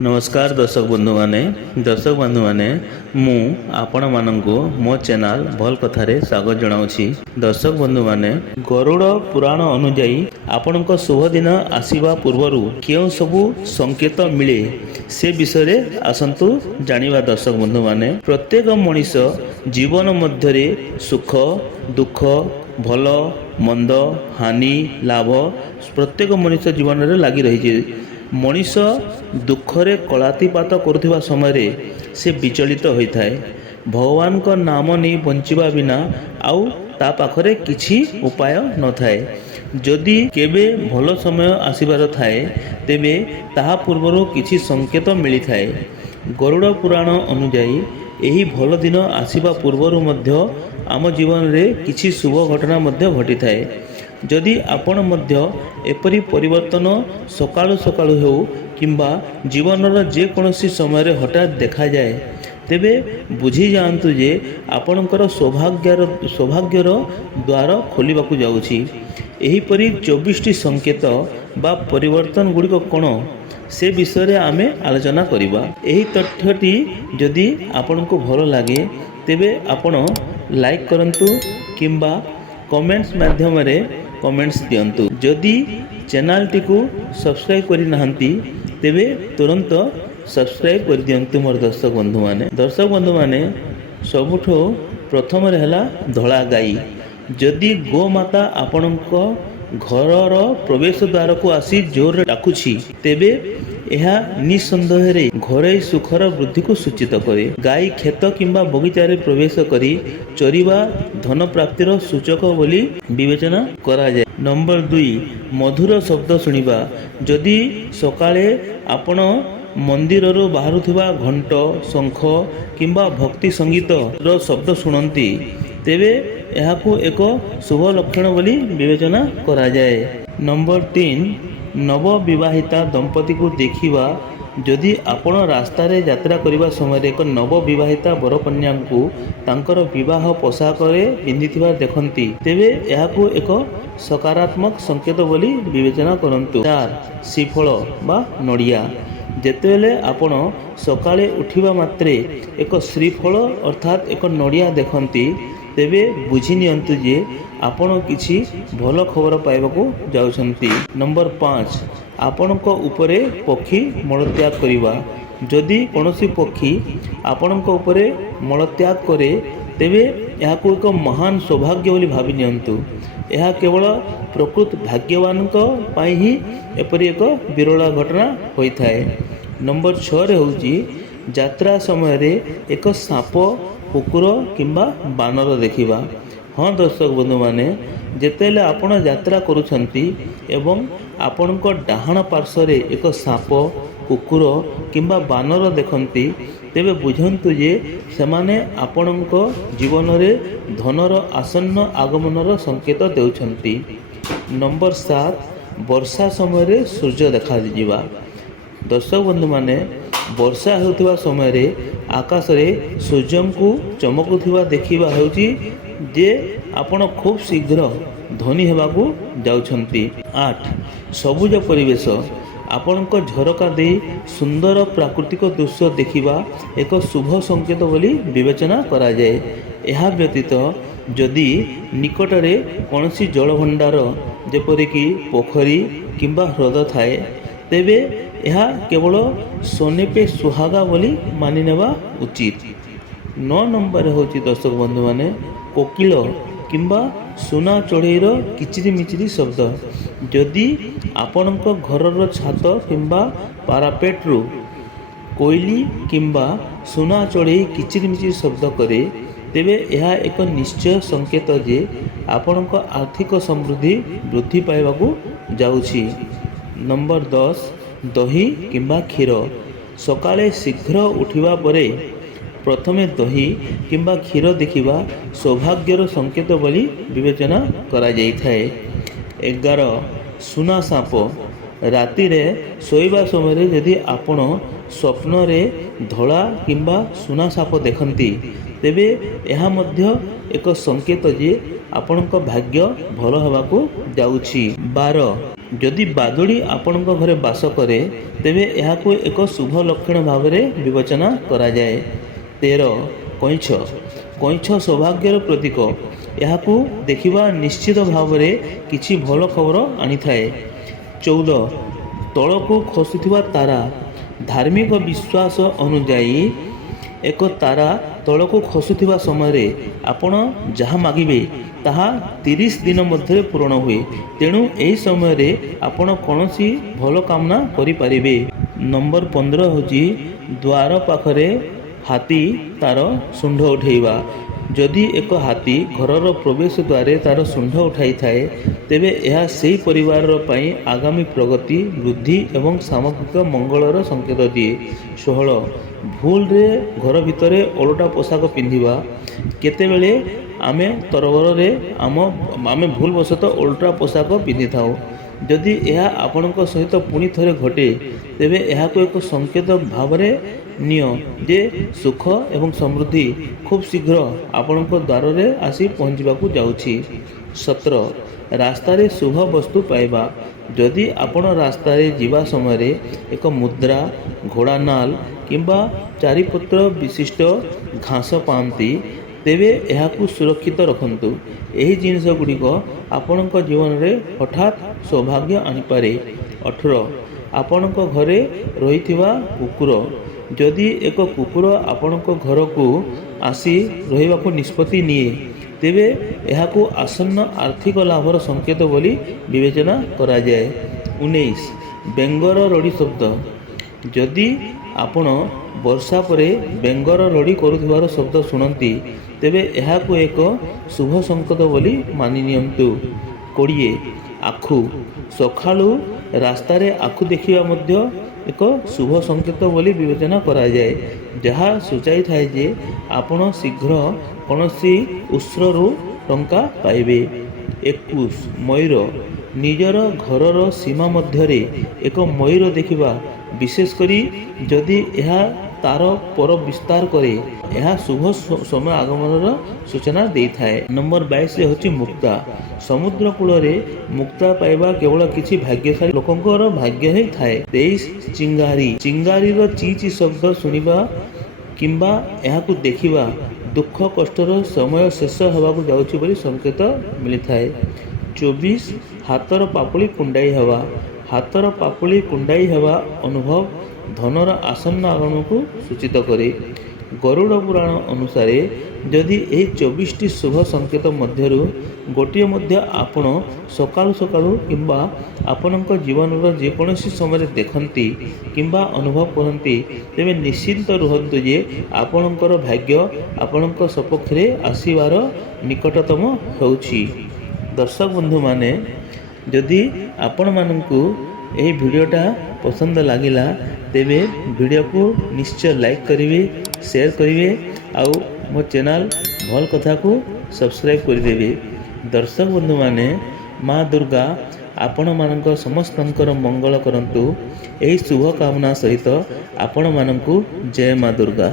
नमस्कार दर्शक बंधु माने मु आपण मानंको मो चैनल भल कथारे स्वागत जनाउछि। दर्शक बंधु माने गरुड़ पुराण अनुଯାयी आपणको शुभ दिन आसीबा पूर्वरु केउ सबु संकेत मिले से विषय आसंतु जानिबा। दर्शक बंधु माने प्रत्येक मनीष जीवन मध्यरे सुख दुख भल मंद हानि लाभ प्रत्येक मनीष जीवन रे लागि रही। मनीष दुखरे कलातीपात करुवा समय से विचलित होता है। भगवान का नाम नहीं बंचिबा बिना आउ ता पाखरे किछि उपाय न थाए। जदि केबे भल समय आसीबार थाए तेबे ताहा पूर्वरु किछि संकेत मिली थाए। गरुड़ पुराण अनुଯାयी एही भल दिन आसीबा पूर्वरु मध्य आम जीवन रे किछि शुभ घटना मध्य घटी थाए। जदि आपण मध्य एपरी परिवर्तन सकाळु सकाळु हो किंबा जीवनर जेकोसी समय हठात देखा जाए तेबे बुझी जातु जे आपणकर सौभाग्यर द्वार खोलिबाकू जाउछि। एहीपरि 24टी संकेत बा परिवर्तन गुड़िक कौन से विषय आमे आलोचना करिबा। एही तथ्यटी जदि आपनको भल लागे तेबे आपण लाइक करंतु किंबा कमेंट्स माध्यम रे कमेंट्स दियंतु। जदि चैनल टी को सब्सक्राइब करि नाहंती तेबे तुरंत सब्सक्राइब कर दियंतु। मोर दर्शक बंधु माने सबुठो प्रथम रहला धला गाई। जदि गोमाता आपणको घरर प्रवेश द्वार को आसी जोर डाकुछि तेबे यह निसंदेह घरे सुखर वृद्धि को सूचित करे। गाई खेत किंबा बगीचारे प्रवेश करी चरिबा धन प्राप्तिर सूचक बोली विवेचना करा जाए। नंबर 2 मधुर शब्द शुणिबा। जदि सकाळे आपण मंदिररू बाहरुथिबा घंट शंख किंबा भक्ति संगीत रो शब्द शुणंती तेबे यहाकू एक शुभ लक्षण बोली विवेचना करा जाए। नंबर 3 नव विवाहिता दंपति को देखिबा। जदि आपण रास्ता रे यात्रा करिबा समय एक नव विवाहिता बरकन्या को तांकर विवाह पोशाक रे पिंधिथिबा देखंती तेबे यहाकू एक सकारात्मक संकेत बोली विवेचना करंतु। 4 श्रीफल बा नड़िया। जेतेले आपण सकाळे उठिबा मात्रे एक श्रीफल अर्थात एक नड़िया देखंती तेबे बुझी नियंतु जे आपण किछि भल खबर पाइबाकू जाउछंती। नंबर 5 आपणको उपरे पक्षी मलत्याग करिबा। जदि कोनोसी पक्षी आपणको उपरे मलत्याग करे तेबे याकू एक महान सौभाग्य बोली भाबी नियंतु। यह केवल प्रकृत भाग्यवान पाई ही एपरी एक विरला घटना होता है। नंबर 6 रे होउची यात्रा समय रे एक साप कुकुर किंबा बानर देखिबा। हाँ दर्शक बंधु माने जेतेले आपण यात्रा करूछंती एवं आपणको डाहाण पार्श्व रे एक साप कुकुर किंबा बानर देखंती तेबे बुझंतु जे सेमाने आपणको जीवन रे धनर आसन्न आगमनर संकेत देउछंती। नंबर 7 वर्षा समय रे सूर्य देखा दिजिबा। दर्शक बंधु माने वर्षा होउथिबा समय रे आकाश रे सूर्य को चमकुथिबा देखिबा हेउची जे आपण खूब शीघ्र धनी हेबाकू जाउछंती। 8 सबुज परिवेश। आपणको झरका दे सुंदर प्राकृतिक दृश्य देखिबा एक शुभ संकेत बोली विवेचना करा जाए। यह व्यतीत जदि निकट रे कोनसी जल भंडार जेपरिकी पोखरी किंबा ह्रद थाए तेबे यह केवल सोने पे सुहागा बोली मानि नेबा उचित। 9 नंबर होची दर्शक बंधु माने कोकिल किंबा सुना चढ़ईर किचिरी मिचिरी शब्द। जदि आपणको घरर छात किंबा पारापेट रु कोइली किंबा सुना चढ़ई किचिरी मिचिरी शब्द करे तेबे यह एक निश्चय संकेत जे आपणको आर्थिक समृद्धि वृद्धि पाइबाकू जाउछि। नंबर 10 दही किंबा क्षीर। सकाळे शीघ्र उठिबा परे प्रथमे दही किंबा क्षीर देखिबा सौभाग्यर संकेत बोली विवेचना करा जाइथाए। 11 सुना साप। राति रे सोइबा समय यदि आपण स्वप्न रे धला किंबा सुना साप देखंती तेबे यह मध्य एक संकेत जे आपणको भाग्य भल हेबाकू जाउछि। 12 ଯଦି ବାଦୁଡ଼ି ଆପଣଙ୍କ ଘରେ ବାସ କରେ ତେବେ ଏହାକୁ ଏକ ଶୁଭ ଲକ୍ଷଣ ଭାବରେ ବିବେଚନା କରାଯାଏ। 13. କଇଁଛ। କଇଁଛ ସୌଭାଗ୍ୟର ପ୍ରତୀକ। ଏହାକୁ ଦେଖିବା ନିଶ୍ଚିତ ଭାବରେ କିଛି ଭଲ ଖବର ଆଣିଥାଏ। 14. ତଳକୁ ଖସୁଥିବା ତାରା। ଧାର୍ମିକ ବିଶ୍ୱାସ ଅନୁଯାୟୀ ଏକ ତାରା ତଳକୁ ଖସୁଥିବା ସମୟରେ ଆପଣ ଯାହା ମାଗିବେ ତାହା 30 ଦିନ ମଧ୍ୟରେ ପୂରଣ ହୁଏ। ତେଣୁ ଏହି ସମୟରେ ଆପଣ କୌଣସି ଭଲ କାମନା କରିପାରିବେ। ନମ୍ବର 15 ହେଉଛି ଦ୍ୱାର ପାଖରେ ହାତୀ ତାର ଶୁଣ୍ଢ ଉଠାଇବା। ଯଦି ଏକ ହାତୀ ଘରର ପ୍ରବେଶ ଦ୍ୱାରରେ ତାର ଶୁଣ୍ଢ ଉଠାଇଥାଏ ତେବେ ଏହା ସେହି ପରିବାର ପାଇଁ ଆଗାମୀ ପ୍ରଗତି, ବୃଦ୍ଧି ଏବଂ ସାମଗ୍ରିକ ମଙ୍ଗଳର ସଂକେତ ଦିଏ। 16. ଭୁଲରେ ଘର ଭିତରେ ଓଲଟା ପୋଷାକ ପିନ୍ଧିବା। କେତେବେଳେ ଆମେ ତରବରରେ ଆମେ ଭୁଲବଶତଃ ଓଲଟା ପୋଷାକ ପିନ୍ଧିଥାଉ। ଯଦି ଏହା ଆପଣଙ୍କ ସହିତ ପୁଣି ଥରେ ଘଟେ ତେବେ ଏହାକୁ ଏକ ସଂକେତ ଭାବରେ ନିଅ ଯେ ସୁଖ ଏବଂ ସମୃଦ୍ଧି ଖୁବ୍ ଶୀଘ୍ର ଆପଣଙ୍କ ଦ୍ୱାରରେ ଆସି ପହଞ୍ଚିବାକୁ ଯାଉଛି। 17. ରାସ୍ତାରେ ଶୁଭ ବସ୍ତୁ ପାଇବା। ଯଦି ଆପଣ ରାସ୍ତାରେ ଯିବା ସମୟରେ ଏକ ମୁଦ୍ରା, ଘୋଡ଼ା ନାଲ କିମ୍ବା ଚାରିପତ୍ର ବିଶିଷ୍ଟ ଘାସ ପାଆନ୍ତି ତେବେ ଏହାକୁ ସୁରକ୍ଷିତ ରଖନ୍ତୁ। ଏହି ଜିନିଷ ଗୁଡ଼ିକ ଆପଣଙ୍କ ଜୀବନରେ ହଠାତ୍ ସୌଭାଗ୍ୟ ଆଣିପାରେ। 18. ଆପଣଙ୍କ ଘରେ ରହିଥିବା କୁକୁର। ଯଦି ଏକ କୁକୁର ଆପଣଙ୍କ ଘରକୁ ଆସି ରହିବାକୁ ନିଷ୍ପତ୍ତି ନିଏ ତେବେ ଏହାକୁ ଆସନ୍ନ ଆର୍ଥିକ ଲାଭର ସଂକେତ ବୋଲି ବିବେଚନା କରାଯାଏ। 19. ବେଙ୍ଗର ରଡ଼ି ଶବ୍ଦ। ଯଦି ଆପଣ ବର୍ଷା ପରେ ବେଙ୍ଗର ରଡ଼ି କରୁଥିବାର ଶବ୍ଦ ଶୁଣନ୍ତି ତେବେ ଏହାକୁ ଏକ ଶୁଭ ସଂକେତ ବୋଲି ମାନି ନିଅନ୍ତୁ। 20. ଆଖୁ। ସକାଳୁ ରାସ୍ତାରେ ଆଖୁ ଦେଖିବା ମଧ୍ୟ ଏକ ଶୁଭ ସଂକେତ ବୋଲି ବିବେଚନା କରାଯାଏ, ଯାହା ସୂଚାଇଥାଏ ଯେ ଆପଣ ଶୀଘ୍ର କୌଣସି ଉତ୍ସରୁ ଟଙ୍କା ପାଇବେ। 21. ମୟୂର। ନିଜର ଘରର ସୀମା ମଧ୍ୟରେ ଏକ ମୟୂର ଦେଖିବା, ବିଶେଷ କରି ଯଦି ଏହା ତାର ପର ବିସ୍ତାର କରେ, ଏହା ଶୁଭ ସମୟ ଆଗମନର ସୂଚନା ଦେଇଥାଏ। ନମ୍ବର 22 ହେଉଛି ମୁକ୍ତା। ସମୁଦ୍ର କୂଳରେ ମୁକ୍ତା ପାଇବା କେବଳ କିଛି ଭାଗ୍ୟଶାଳୀ ଲୋକଙ୍କର ଭାଗ୍ୟ ହିଁ ଥାଏ। 23. ଚିଙ୍ଗାରି। ଚିଙ୍ଗାରିର ଚି ଚି ଶବ୍ଦ ଶୁଣିବା କିମ୍ବା ଏହାକୁ ଦେଖିବା ଦୁଃଖ କଷ୍ଟର ସମୟ ଶେଷ ହେବାକୁ ଯାଉଛି ବୋଲି ସଂକେତ ମିଳିଥାଏ। 24. ହାତର ପାପୁଲି କୁଣ୍ଡାଇ ହେବା। ହାତର ପାପୁଲି କୁଣ୍ଡାଇ ହେବା ଅନୁଭବ ଧନର ଆସନ୍ନ ଆଗମନକୁ ସୂଚିତ କରେ। ଗରୁଡ଼ ପୁରାଣ ଅନୁସାରେ ଯଦି ଏହି 24ଟି ଶୁଭ ସଂକେତ ମଧ୍ୟରୁ ଗୋଟିଏ ମଧ୍ୟ ଆପଣ ସକାଳୁ ସକାଳୁ କିମ୍ବା ଆପଣଙ୍କ ଜୀବନର ଯେକୌଣସି ସମୟରେ ଦେଖନ୍ତି କିମ୍ବା ଅନୁଭବ କରନ୍ତି ତେବେ ନିଶ୍ଚିନ୍ତ ରୁହନ୍ତୁ ଯେ ଆପଣଙ୍କର ଭାଗ୍ୟ ଆପଣଙ୍କ ସପକ୍ଷରେ ଆସିବାର ନିକଟତମ ହେଉଛି। ଦର୍ଶକ ବନ୍ଧୁମାନେ, ଯଦି ଆପଣମାନଙ୍କୁ ଏହି ଭିଡ଼ିଓଟା ପସନ୍ଦ ଲାଗିଲା ତେବେ ଭିଡ଼ିଓକୁ ନିଶ୍ଚୟ ଲାଇକ୍ କରିବେ, ସେୟାର କରିବେ ଆଉ ମୋ ଚ୍ୟାନେଲ୍ ଭଲ କଥାକୁ ସବସ୍କ୍ରାଇବ୍ କରିଦେବେ। ଦର୍ଶକ ବନ୍ଧୁମାନେ, ମା ଦୁର୍ଗା ଆପଣମାନଙ୍କ ସମସ୍ତଙ୍କର ମଙ୍ଗଳ କରନ୍ତୁ। ଏହି ଶୁଭ କାମନା ସହିତ ଆପଣମାନଙ୍କୁ ଜୟ ମା ଦୁର୍ଗା।